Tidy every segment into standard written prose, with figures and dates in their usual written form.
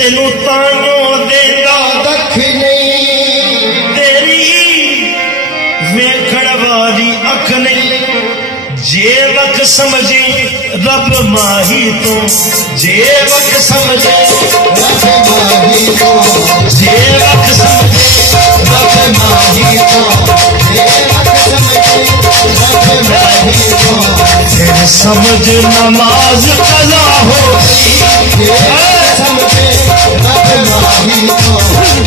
तेनू ताइयों देंदा कख नहीं, तेरी वेखण वाली अख नहीं। जे वक्त समझे रब माही तो, जे वक्त समझे रब माही तो, जे वक्त समझे रब माही तो, जे वक्त समझे रब माही तो। फिर समझ नमाज कज़ा हो जे वक्त समझे रब माही तो,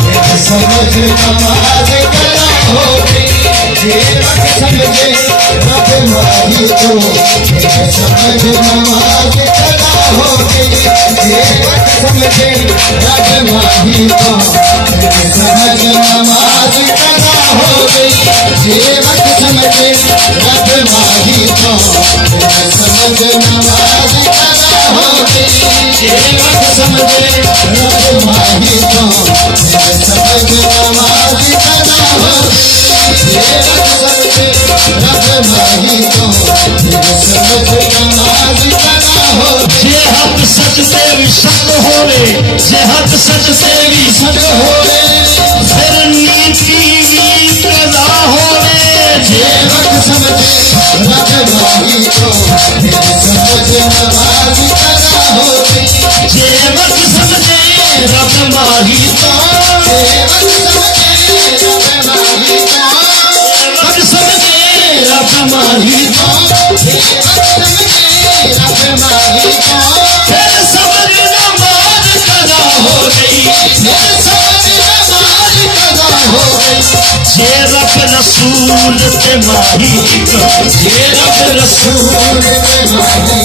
फिर समझ नमाज कज़ा हो गई। जे वक्त समझे रब माही तो, फिर समझ नमाज कज़ा हो गई। जे वक्त समझे रब माही तो, फिर समझ नमाज कज़ा हो गई। जे वक्त समझे रब माही तो, फिर समझ नमाज कज़ा हो गई। जे वक्त समझे रब माही तो, फिर समझ नमाज कज़ा हो गई। जे वक्त समझे रब माही तो, फिर समझ नमाज कज़ा हो गई। जे हक सच से भी शक होवे, जे हक सच से भी शक होवे, फिर नीति भी कज़ा होवे। जे वक्त समझे रब माही तो, फिर समझ नमाज कज़ा हो गई। जे वक्त समझे रब माही तो, जे वक्त समझे रब माही तो, वक्त समझे रब माही तो, जे वक्त समझे रब माही तो, फिर समझ नमाज कज़ा हो गई। फिर समझ नमाज कज़ा हो गई। जे रब रसूल ते माही जे रब रसूल ते माही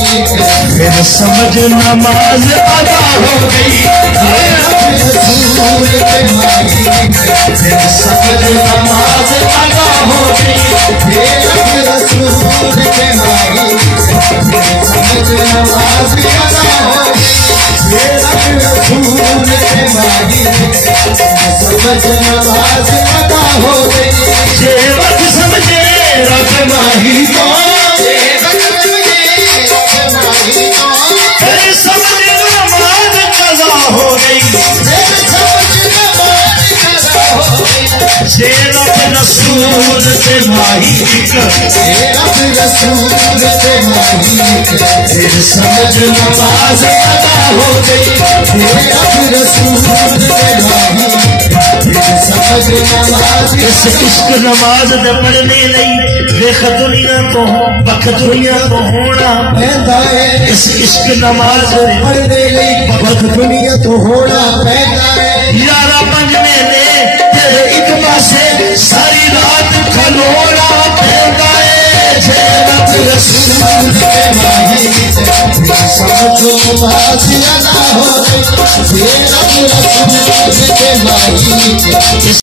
फिर समझ नमाज अदा हो गई। जे रब रसूल ते माही फिर समझ नमाज अदा हो गई। जे रब रसूल ते माही फिर समझ नमाज कज़ा हो गई। जे रब रसूल ते माही समझ नमाज कज़ा हो गई। जे वक्त समझे रब माही तो, जे वक्त समझे रब माही तो, फिर समझ नमाज कज़ा हो गई। फिर समझ नमाज कज़ा हो गई। जे रब रसूल ते माही जे रब रसूल ते माही फिर समझ नमाज अदा हो गई। जे रब रसूल ते माही फिर समझ नमाज इस इश्क नमाज दे पढ़ने लई वेख दुनिया तो बख दुनिया तो होना पैंदा है। इस इश्क नमाज दे पढ़ने लई वक्त दुनिया तो होना पैंदा है। 11 महीने तेरे एक पासे सारी रात खलोना पैंदा है। जे रब रसूल ते माही फिर समझ नमाज अदा हो गई। जे रब रसूल ते माही